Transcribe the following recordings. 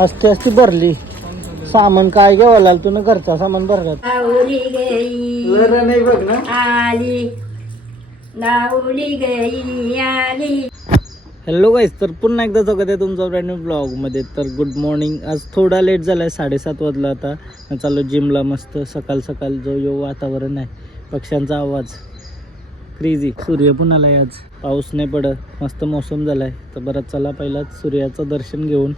असते असती भरली. सामान काय घ्यावं लागलं तुला घरचा सामान भरला आवली गई नाही बघ ना. आली. नावली गई आली. हॅलो गाईज तर पुन्हा एकदा स्वागत आहे तुमचं ब्रँड न्यू ब्लॉगमध्ये तर गुड मॉर्निंग आज थोडा लेट झाला आहे साडेसात वाजला आता. चालू जिमला मस्त. सकाळ सकाळ जो यो वातावरण आहे पक्ष्यांचा आवाज. क्रेझी सूर्य पण आला आहे आज. पाऊस नाही पडत. मस्त मोसम झाला आहे तर बरं चला पहिलाच सूर्याचं दर्शन घेऊन.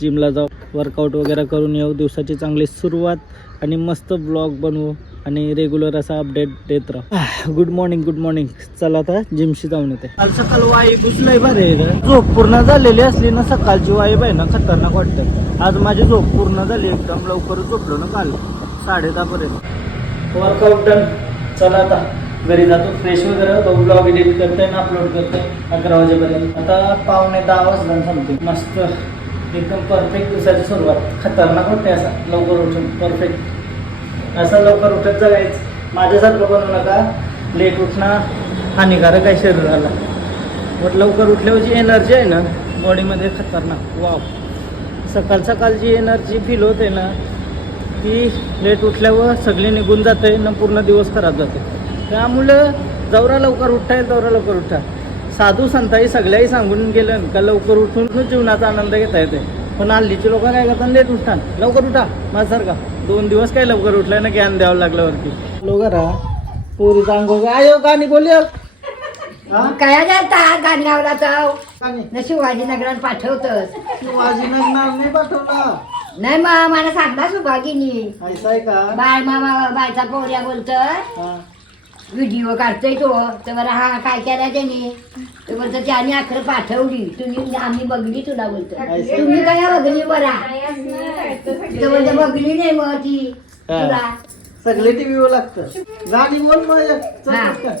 जिमला जाऊ. वर्कआउट वगैरे करून येऊ. दिवसाची चांगली सुरुवात आणि मस्त ब्लॉग बनवू आणि रेग्युलर असा अपडेट देत राहू. गुड मॉर्निंग गुड मॉर्निंग चला आता जिमशी जाऊन येते. काल सकाळ वाई लय भारी. आहे रे. झोप पूर्ण झालेली असली ना सकाळची वाईब आहे ना खतरनाक वाटते. आज माझी झोप पूर्ण झाली. एकदम लवकर झोपलो ना काल. साडे दहा पर्यंत. वर्कआउट डन चला आता. घरी जातो. फ्रेश वगैरे होतो. ब्लॉग एडिट करते आणि अपलोड करते अकरा वाजेपर्यंत. आता पावणे दहा वाजता समथिंग मस्त. एकदम परफेक्ट दिवसाची सुरुवात. खतरनाक होते असा. लवकर उठून. परफेक्ट असं लवकर उठत जगायचं. माझ्यासारखं बनवू नका. लेट उठणं. हानिकारक आहे शरीराला. बट लवकर उठल्यावर जी एनर्जी आहे ना बॉडीमध्ये खतरनाक. वाव सकाळ सकाळ जी एनर्जी फील होते ना ती लेट उठल्यावर सगळी निघून जाते ना पूर्ण दिवस खराब जाते. त्यामुळं जवरा लवकर उठताय जवरा लवकर उठा साधू संताई सगळ्याही सांगून गेलं का लवकर उठून जीवनाचा आनंद घेता येते पण हल्लीचे लोक काय करतात लेट उठतात. लवकर उठा माझ्यासारखा दोन दिवस काय लवकर उठलाय ना ज्ञान द्यावं लागलं वरती लोक पोरी सांगो आयो गाणी बोलयो. काय जाता गाणगावला जाऊ गाणी. न शिवाजीनगरात पाठवतस. शिवाजीनं नाव नाही पाठवला नाही मग मला सांगता सुभागिनी. बाय मामा बायचा पोऱ्या बोलतोय. व्हिडिओ काढतोय तो. तर हा काय केला त्याने? तर बोलतो त्याने अखर पाठवली. तुम्ही आम्ही बघली तुला बोलतो तुम्ही काय? बघली बरा? तर बोलतो बघली नाही मग ती तुला. सगळे टीव्हीवर लागतं गाणी बोल. पटकन.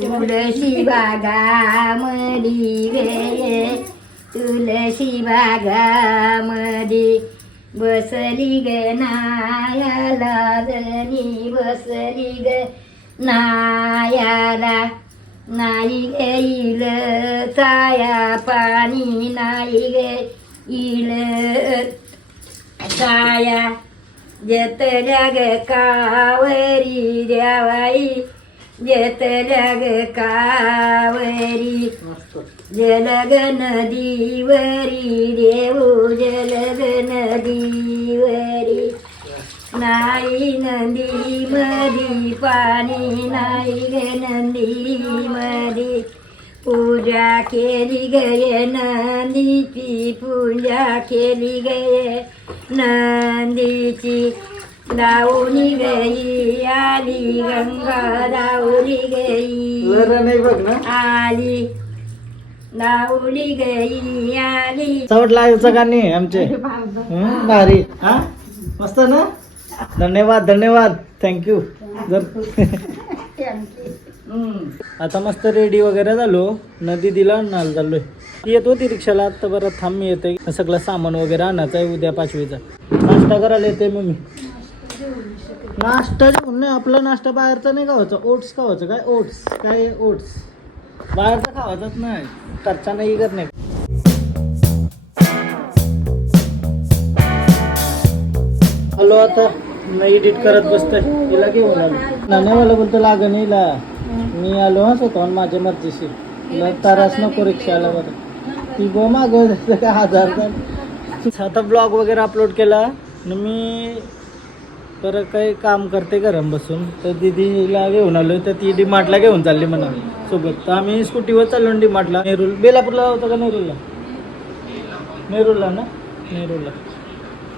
तुलसी बागामधी गे तुलसी बागामधी बसली ग नायाला जणी बसली ग नायाला नाही गेईल साया पाणी नाही गेईल साया जतल्या ग कावरी द्यावाई जतल्या ग कावरी मस्त जलग नदीवरी देऊ जलग नदीवरी नाही नदी मधी पाणी नाही ग नदी मधी. पूजा केली गये नंदीची पूजा केली गये नंदीची. दाऊनी गई आली गंगा दाऊली गई आली. दाऊली गई आली. चवट लागायचं गाणी आमचे? हं, भारी. हा? मस्त ना? धन्यवाद धन्यवाद. थँक्यू जर. आता मस्त रेडी वगैरे झालो. नदी दिला नाल ती येत होती रिक्षाला आता बरं थांब मी येते. सगळं सामान वगैरे आणायचं आहे उद्या पाचवीचा. नाश्ता करायला येते मग मी नाश्ता जेवण नाही आपला नाश्ता बाहेरचा नाही खावायचा. ओट्स खावायचं. काय ओट्स? काय ओट्स? बाहेरचा खावायचाच नाही. घरचा नाही करत नाही. हॅलो आता नाही एडिट करत बसतोय. तिला घेऊन आलो. नाण्यावाला बोलतो लाग नाहीला मी आलो हा स्वतः माझ्या मर्जीशी. तिला तारास नको रिक्षाला बरं ती गो माग काय हजार आता ब्लॉग वगैरे अपलोड केला आणि मी तर काही काम करते घरात बसून. तर दिदीला घेऊन आलो. तर ती डीमार्टला घेऊन चालली म्हणा. सोबत. तर आम्ही स्कूटीवर चाललो डिमार्टला डीमार्टला नेरूल. बेलापूरला होतं का नेरूलला? नेरूलला ना? नेरूलला.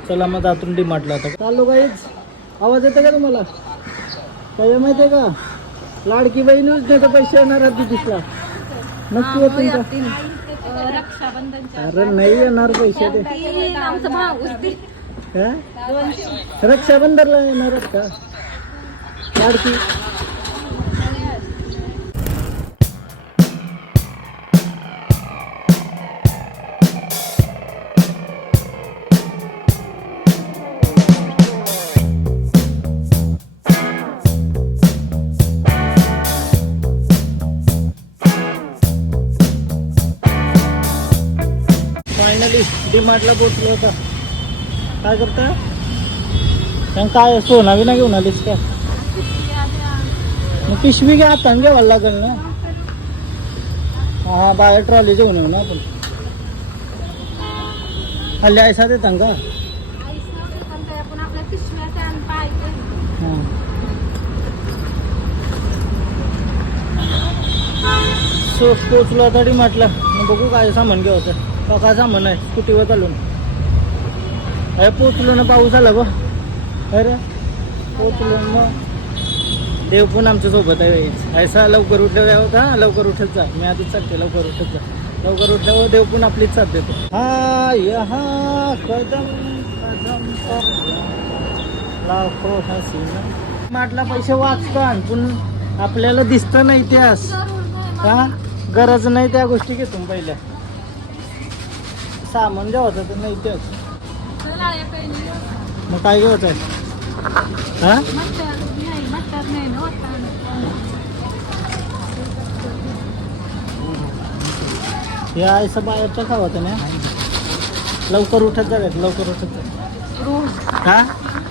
चला मग आतून डीमार्टला आता. चाललो काहीच आवाज येतो का तुम्हाला? काय माहिती आहे का? लाडकी बहीणच नाही तर पैसे येणार आहेत दिदीसला नक्की येतील का? अरे नाही येणार पैसे ते. काय? रक्षाबंधनला येणार आहेत का? लाडकी. डीमार्टला पोचलो होता. काय करता? त्यांना काय सोना बी नाही घेऊन आलीच काय? मग पिशवी घ्या आता घ्यावा लागेल ना. हा बाहेर ट्रॉली घेऊन येऊ ना आपण. हल्ली आयसा देता का? हा. सो पोचलो आता म्हटलं मग बघू काय सामान घ्यावं तर. काय सामान आहे स्कूटीवर चालून. अरे पोचलो ना पाऊस आला बा अरे पोचलो मग देव पण आमच्यासोबत आहे ऐसा लवकर उठल्या होता लवकर उठत जा. मी आधीच सांगते लवकर उठत जा. लवकर उठल्यावर देव पण आपलीच साथ देतो. हा यहा कदम कदम. लाखो हसीना म्हटला पैसे वाचतात पण आपल्याला दिसतं नाही इतिहास का गरज नाही त्या गोष्टी घेतो पहिल्या. सामान जेव्हा तर नाही इतिहास मग काय घ्यायचं आहे? हा? हे असं बाहेरच्या खावत ना? लवकर उठत जाव्यात लवकर उठत हा?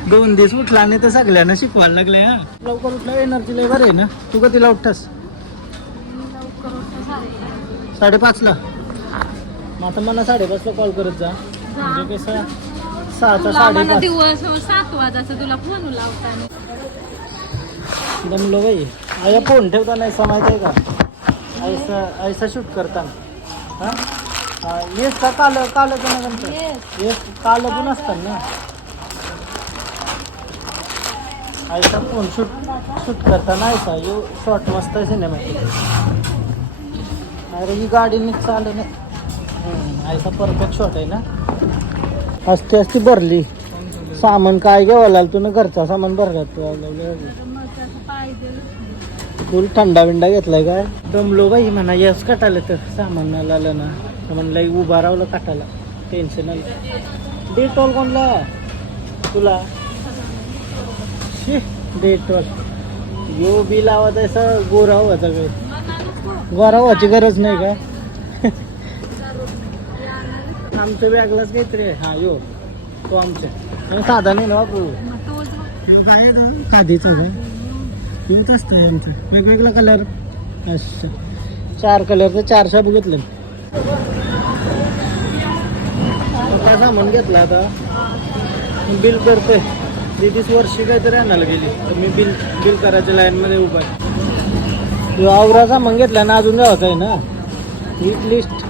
दोन दिवस उठला आणि ते सगळ्यांना शिकवायला लागले हा? लवकर उठला एनर्जी लय बरं आहे ना? तू कधीला उठतास? साडेपाचला? मग आता मला साडेपाचला कॉल करत जा. म्हणजे कसं सहाचा तुला मला साडेपाच. दिवस सात वाजायचं तुला फोन लावता दमलो बाई. आया फोन ठेवताना ऐसा माहिती आहे का? ऐसा ऐसा शूट करताना. हा? हा, येस का? काल काल पण नंतर येस. काल पण असतात ना. ऐसा फोन शूट शूट करताना ऐसा यो शॉर्ट मस्त सिनेमॅटिक अरे ही गाडी नीट चालू नाही आयसा परफेक्ट शॉट आहे ना. असते असती भरली. सामान काय घ्यावा लागलं तू ना घरचा सामान भरला तू. फुल थंडा बिंडा घेतलाय काय? दमलो बाई म्हणा यस काटाले तर. सामान आलं ना. तर म्हणलं उभा रावलं काटाला. टेन्शन आलं. डेटॉल कोणला? तुला? शी डेटॉल यो बी लावा तसा गोरा हवा काय गोरा व्हायची गरज नाही का आमच्या बॅगलाच काहीतरी आहे. हा यो. तो आमच्या साधा नाही ना वापरू? खादीचा का येत असतं यांचं वेगवेगळा कलर अच्छा. चार कलरचं चारशे बघितलं काय सामान घेतलं आता. बिल करतोय. दीदीच वर्षी काहीतरी आणायला गेली. तर मी बिल बिल करायच्या लाईनमध्ये उभा आहे. आवरा सामान घेतला ना अजून घ्यावाच आहे ना? ही लिस्ट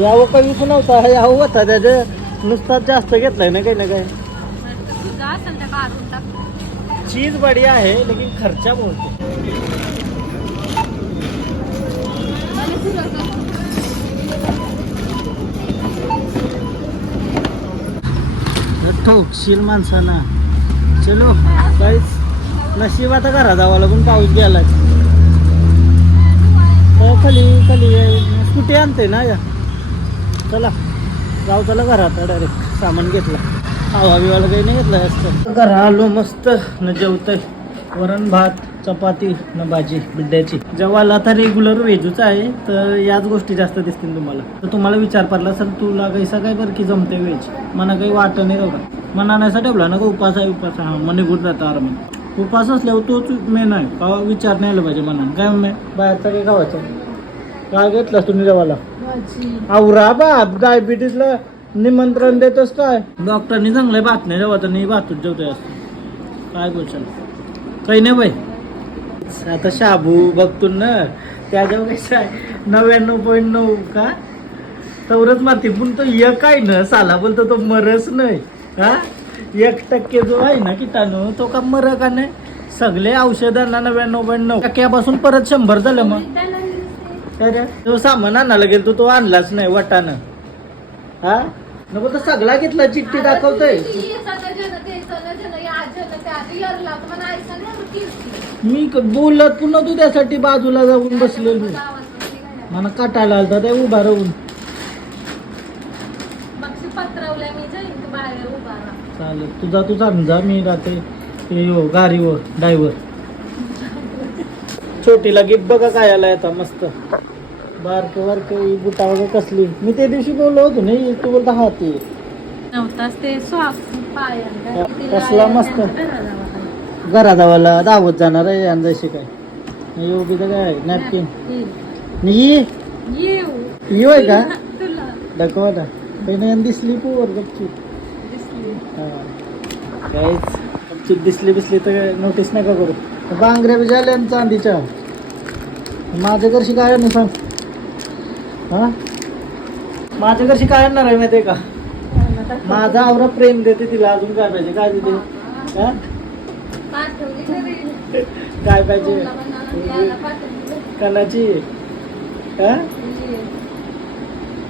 यावं कवीच नव्हता? हा यावं होता त्याचं नुसताच जास्त घेतलाय ना काही ना काही. चीज बढ़िया आहे लेकिन खर्चा बहुत ठोकशील माणसाला. चलो काहीच नशीब आता घरा जावं लागून पाऊस गेला हो, खाली खाली कुठे आणते ना या? चला. जाऊ चला घरात डायरेक्ट सामान घेतला. हवा बिवाला काही नाही घेतला जास्त. घरा आलो मस्त. न जेवतंय. वरण भात चपाती न भाजी बिड्ड्याची जेव्हा आता रेग्युलर वेजूच आहे तर याच गोष्टी जास्त दिसतील तुम्हाला. तर तुम्हाला विचार पडला सर तुला कैसा काय बरं की जमते व्हेज मला काही वाटत नाही बघा. मना नाही ठेवला ना का उपास आहे उपास हा मन निघून जातं आराम उपास असल्यावर तोच मेन आहे. का विचार नाही आला पाहिजे मनानं. काय मे बाहेरचा काही गावाचा काय घेतलास तुम्ही जेवायला आवरा बाप डायबिटीसला निमंत्रण देतोस काय डॉक्टरनी चांगलं बात नाही जेव्हा तर नाही बातून जेवतोय असं. काय बोलशाल? काही नाही बाई. आता शाबू बघतो ना त्याच्यावर कसं आहे नव्याण्णव पॉईंट नऊ का? तवरच मारते पण तो एक आहे ना साला बोलतो तो मरच नाही. हा? एक टक्के जो आहे ना किटाणू तो का मर का नाही सगळे औषधांना नव्याण्णव पॉईंट नऊ. टक्क्यापासून परत शंभर झालं मग. तो सामान आणायला गेलो तो आणलाच नाही वटानं. हा? नको तर सगळा घेतला चिठ्ठी दाखवतोय. मी बोलत पुन्हा तू त्यासाठी बाजूला जाऊन बसलेलो. मला काटायला आलता उभा राहून. मी तू उभा राहा. चालेल तुझा तू समजा मी राहते हे हो गाडीवर ड्रायव्हर. छोटीला गिफ्ट बघा काय आला आता मस्त. बारक बारक बुटा वगैरे कसली. मी त्या दिवशी बोललो होतो नाही तू बोलता हा ते कसला मस्त. घराजवळ. दावत जाणार आहे यांचा काय. येऊ बी तर काय नॅपकिन. येऊ. आहे का? तुला दाखवा ना पहिने दिसली पोर गपची. काहीच दिसली बिसली तर नोटीस नका करू. बांगड्या बी झाल्या ना चांदीच्या. माझ्या घरशी काय आणणार सांग. हा? माझ्या घरशी काय आणणार आहे माहिती आहे का? माझा आवरा प्रेम देते तिला अजून काय पाहिजे? काय देते? काय पाहिजे? कणाची? हा?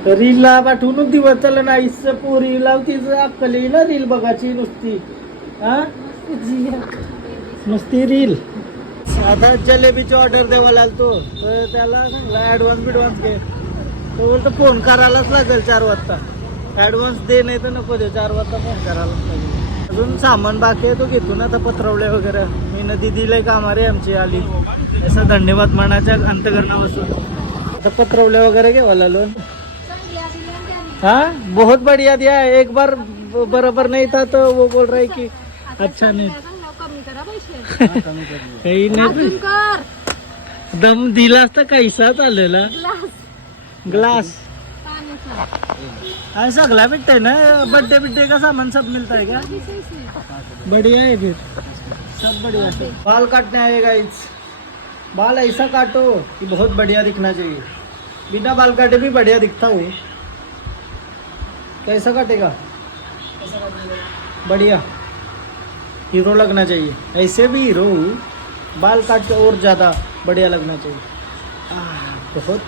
रीलला पाठवून दिवस चाललं नाहीच पोरी लावतीच अक्कली ना रील बघायची नुसती. हा? नुसती रील. आता जलेबीची ऑर्डर द्यावा लागतो तर त्याला सांगला ऍडव्हान्स बिडव्हान्स घे. तो बोलतो फोन करायलाच लागेल चार वाजता. ऍडव्हान्स दे नाही तर नको दे चार वाजता फोन करायलाच लागेल. अजून सामान बाकी आहे तो घेतो ना आता पत्रवले वगैरे. मी नदी दिलंय कामारे आमची आली. असं धन्यवाद मनाच्या अंतकरणापासून. आता पत्रवले वगैरे घ्यावा लागलो हा? बहुत बढ़िया दिया. एक बार ब- बराबर नहीं था तो वो बोल रहा है कि अच्छा नहीं. काही नाही दम दिला असता कैसा चाललेला ग्लास. ग्लास सगळा हाँ है ना? बड्डे बिड्डे का सामान सब मिलता है क्या बढ़िया है फिर सब बढ़िया है बाल काटने आएगा गाइस बाल ऐसा काटो कि बहुत बढ़िया दिखना चाहिए. बिना बाल काटे भी बढ़िया दिखता हूँ. कैसा काटेगा? बढ़िया. हीरो लगना चाहिए। ऐसे भी हीरो हूँ। बाल काट के और ज़्यादा बढ़िया लगना चाहिए। बहुत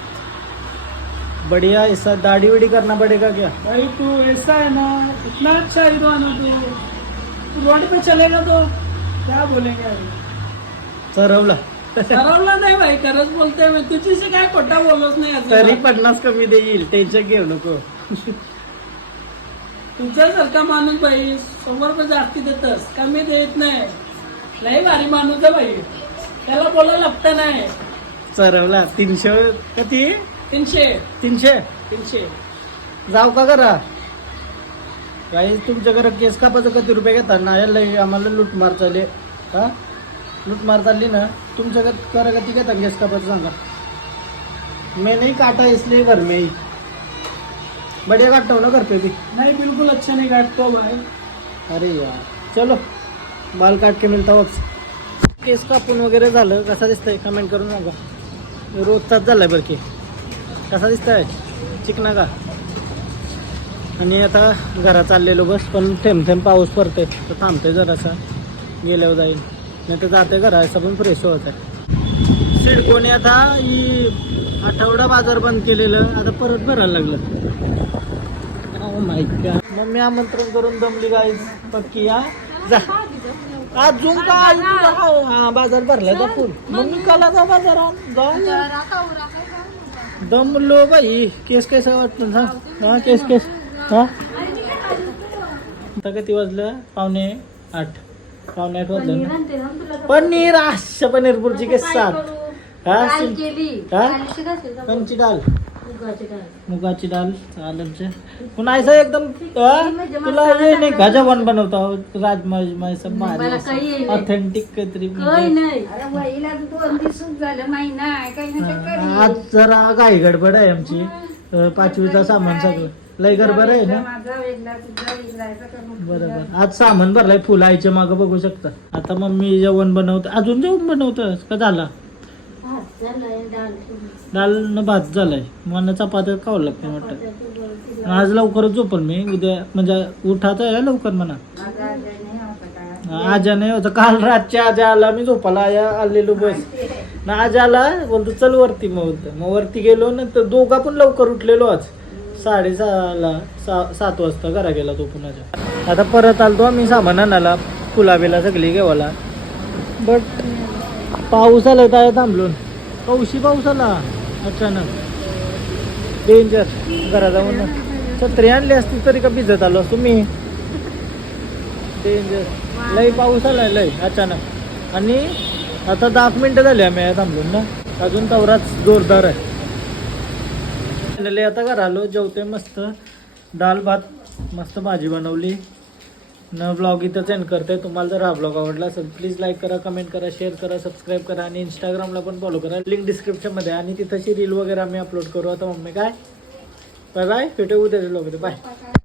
बढ़िया ऐसा दाढ़ी वाड़ी करना पड़ेगा क्या? भाई तू ऐसा है ना इतना अच्छा हीरो है ना तू रोड पे चलेगा तो क्या बोलेंगे अभी? चरवला ठरवलं नाही भाई खरंच बोलते मी तुझीशी काय खोटा बोललोच नाही तरी. पन्नास कमी देईल टेन्शन घेऊ नको। तुझ्यासारखा माणूस भाई शंभर रुपये जास्ती देतस? कमी देत नाही? लई भारी माणूस आहे भाई त्याला बोलायला लागतं नाही. चरवला. तीनशे किती? तीनशे. तीनशे? तीनशे. जाऊ का करा काही तुमच्या घरात केस कापाचं किती रुपये घेतात ना? याला आम्हाला लूटमार चालले. हा? लूटमार चालली ना? तुमच्या घरात करा किती घेतात? केस कापाचं सांगा. मैं नहीं काटा इसलिए घर में. बढ़िया काटता हूँ ना घर पे भी नाही बिलकुल अच्छा नाही काटतो भाई. अरे यार. चलो. बाल काट के मिळता वापस केस कापून वगैरे झालं कसा दिसतंय? कमेंट करून सांगा. रोजचाच झालाय बरं की. कसा दिसतंय? चिकना का? आणि आता घरात चाललेलो बस पण थेंब थेंब पाऊस पडतोय. तर थांबतोय जरासा. गेल्यावर जाईल नाही तर जाते घरा असं पण फ्रेश होत आहे. सिडकोने आता ही आठवडा बाजार बंद केलेलं आता परत भरायला लागलं. मम्मी आमंत्रण करून दमली गाईज पक्की हा? जा. अजून काय तुला काय? हा बाजार भरला जा फुल. मम्मी कला जा बाजारात. जा. दमलो बाई. केस कैसा वाटतं सांग हा केस केस. हा? आता किती वाजलं पावणे आठ. पावणे आठ वाजलं पनीर आश पनीर बुर्जी के साथ हा? हा कंची डाल मुगाची डाल चालेल पुन्हा असं एकदम तुला हे नाही का जेवण बनवता राजमा बिजमा सब काही. ऑथेंटिक काहीतरी काही म्हणजे. काही. आज जरा घाई गडबड आहे आमची. पाचवीचा सामान सगळं. लय गडबड आहे ना? बरोबर. आज सामान भरलाय फुल आईच्या मागं बघू शकता. आता मम्मी जेवण बनवत अजून जेवण बनवतं का झाला? दाल न भात झालाय. मला चपात्या खावं लागते वाटतं आज लवकरच झोपल मी. उद्या म्हणजे उठाच आहे लवकर म्हणा. माझा नाही होता आजा नाही होतं. काल रातच्या आजा आला मी झोपाला आया आलेलो बस. ना आज आला बोलतो चल वरती मग मग वरती गेलो नंतर दोघा पण लवकर उठलेलो आज. साडेसहाला सा सात वाजता घरा गेला तो पुन्हा आता परत आलतो आम्ही सामान आणायला फुलाबेला सगळी घेवाला बट पाऊस आला तर थांबलो. पाऊशी पाऊस आला. अचानक. डेंजर घरा जाऊन छत्री आणली असती तरी का भिजत आलो असतो मी. डेंजर लय पाऊस आलाय लय अचानक. आणि आता दहा मिनिटं झाली आम्ही थांबलो ना. अजून तवराच जोरदार आहे. आता घर आलो जेवते मस्त. डाल भात मस्त भाजी बनवली. न ब्लॉग इथंच एंड करते तुम्हाला जर हा ब्लॉग आवडला असेल प्लीज लाईक करा कमेंट करा शेअर करा सबस्क्राईब करा आणि इंस्टाग्रामला पण फॉलो करा. लिंक डिस्क्रिप्शनमध्ये आणि तिथंची रील वगैरे आम्ही अपलोड करू. आता मम्मी काय? बाय बाय भेटू उद्या ब्लॉग बाय